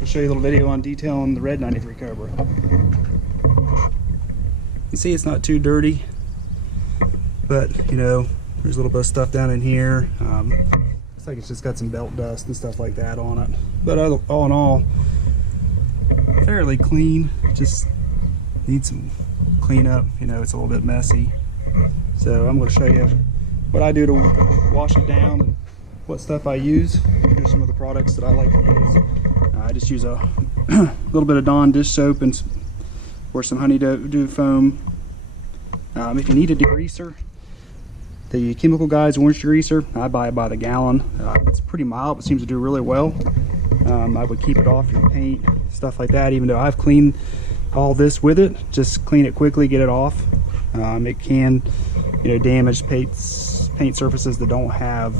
I'll show you a little video on detailing the red 93 Cobra. You see it's not too dirty, but you know, there's a little bit of stuff down in here. Looks like it's just got some belt dust and stuff like that on it. But all in all, fairly clean. Just needs some cleanup. You know, it's a little bit messy. So I'm going to show you what I do to wash it down and what stuff I use. Here's some of the products that I like to use. I just use a little bit of Dawn dish soap and or some honeydew foam. If you need a degreaser, the Chemical Guys orange degreaser, I buy it by the gallon. It's pretty mild, but seems to do really well. I would keep it off your paint, stuff like that, even though I've cleaned all this with it. Just clean it quickly, get it off. It can, you know, damage paint surfaces that don't have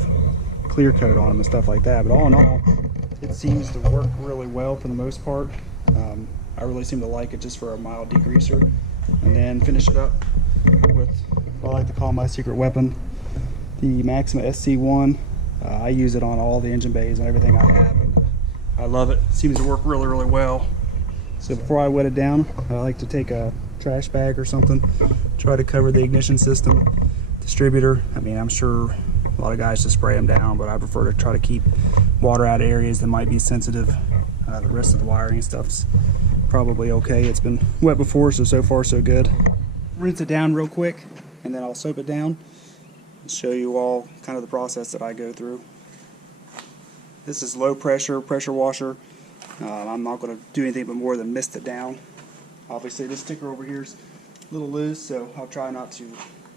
clear coat on them and stuff like that. But all in all, it seems to work really well for the most part. I really seem to like it just for a mild degreaser. And then finish it up with what I like to call my secret weapon, the Maxima SC1. I use it on all the engine bays and everything I have, and I love it. It seems to work really, really well. So before I wet it down, I like to take a trash bag or something, try to cover the ignition system, distributor. I mean, I'm sure a lot of guys just spray them down, but I prefer to try to keep water out of areas that might be sensitive. The rest of the wiring and stuff's probably okay. It's been wet before, so far so good. Rinse it down real quick, and then I'll soap it down and show you all kind of the process that I go through. This is low pressure washer. I'm not going to do anything but more than mist it down. Obviously this sticker over here is a little loose, so I'll try not to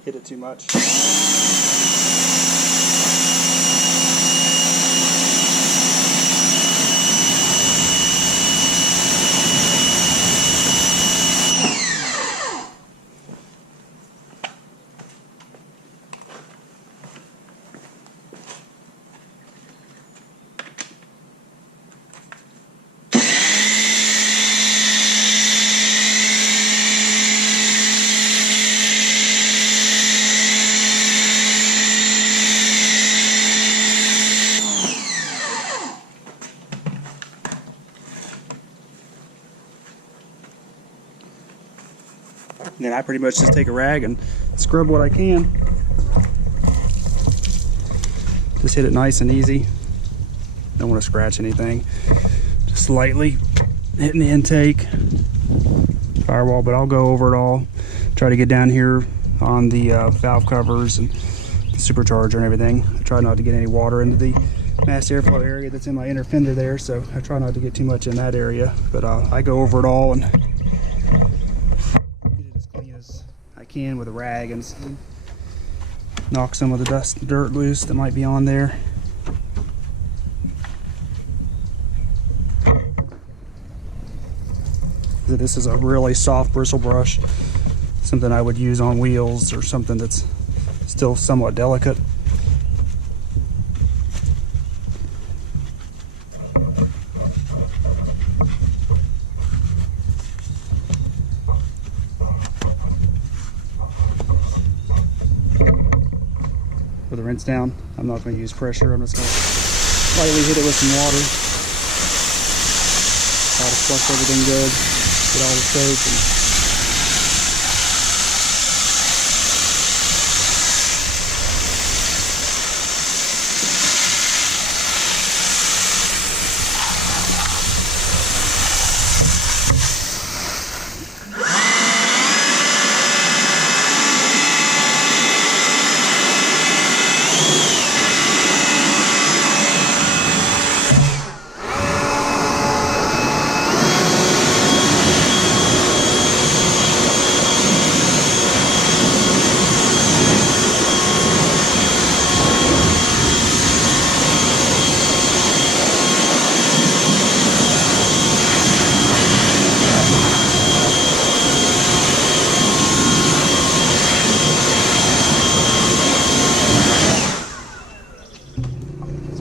hit it too much. And then I pretty much just take a rag and scrub what I can. Just hit it nice and easy. Don't want to scratch anything. Just lightly hitting the intake, firewall, but I'll go over it all. Try to get down here on the valve covers and the supercharger and everything. I try not to get any water into the mass airflow area that's in my inner fender there, so I try not to get too much in that area. But I go over it all and can with a rag and knock some of the dust and dirt loose that might be on there. This is a really soft bristle brush, something I would use on wheels or something that's still somewhat delicate. With the rinse down, I'm not going to use pressure. I'm just going to lightly hit it with some water. Try to flush everything good, get all the soap and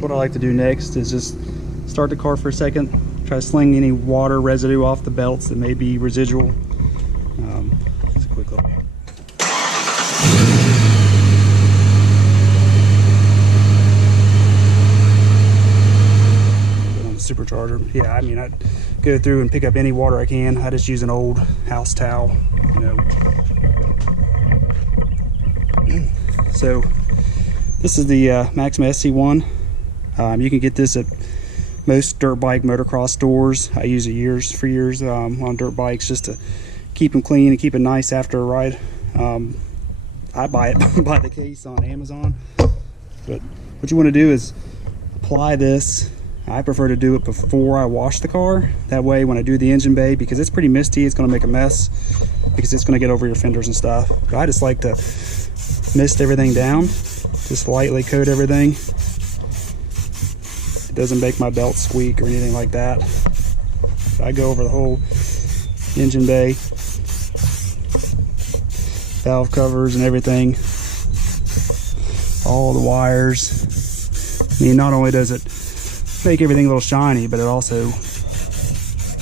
what I like to do next is just start the car for a second, try to sling any water residue off the belts that may be residual. Just a quick little. Put on the supercharger. starter. Yeah, I mean, I go through and pick up any water I can. I just use an old house towel, you know. So this is the Maxima SC1. You can get this at most dirt bike motocross stores. I use it for years on dirt bikes just to keep them clean and keep it nice after a ride. I buy it by the case on Amazon. But what you want to do is apply this. I prefer to do it before I wash the car. That way when I do the engine bay, because it's pretty misty, it's going to make a mess because it's going to get over your fenders and stuff. But I just like to mist everything down, just lightly coat everything. It doesn't make my belt squeak or anything like that. So I go over the whole engine bay, valve covers and everything, all the wires. I mean, not only does it make everything a little shiny, but it also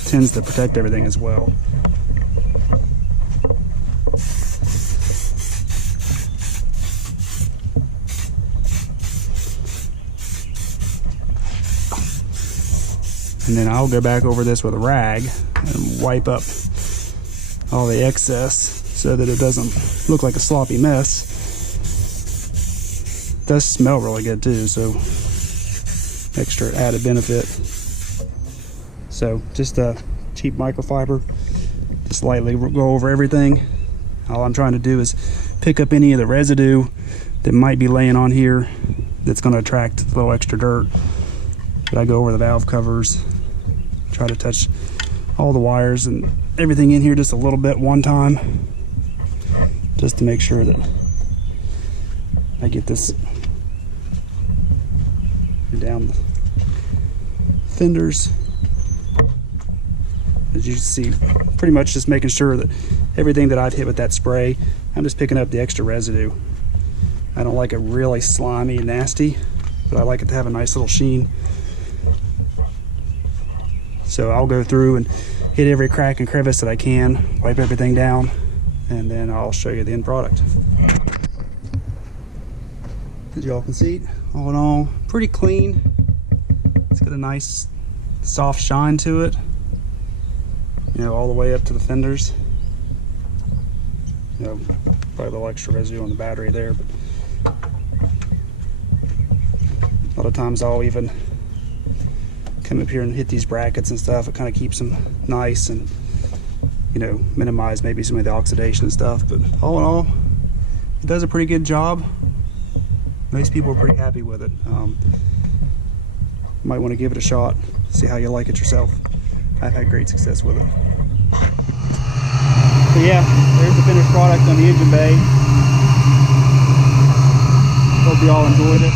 tends to protect everything as well. And then I'll go back over this with a rag and wipe up all the excess so that it doesn't look like a sloppy mess. It does smell really good too, so extra added benefit. So just a cheap microfiber, just lightly go over everything. All I'm trying to do is pick up any of the residue that might be laying on here that's going to attract a little extra dirt. But I go over the valve covers, try to touch all the wires and everything in here just a little bit one time, just to make sure that I get this down the fenders. As you can see, pretty much just making sure that everything that I've hit with that spray, I'm just picking up the extra residue. I don't like it really slimy and nasty, but I like it to have a nice little sheen. So I'll go through and hit every crack and crevice that I can, wipe everything down, and then I'll show you the end product. As y'all can see, all in all, pretty clean. It's got a nice soft shine to it, you know, all the way up to the fenders. You know, probably a little extra residue on the battery there, but a lot of times I'll even come up here and hit these brackets and stuff. It kind of keeps them nice and, you know, minimize maybe some of the oxidation and stuff. But all in all, it does a pretty good job. Most people are pretty happy with it. Might want to give it a shot, see how you like it yourself. I've had great success with it. So yeah, there's the finished product on the engine bay. Hope you all enjoyed it.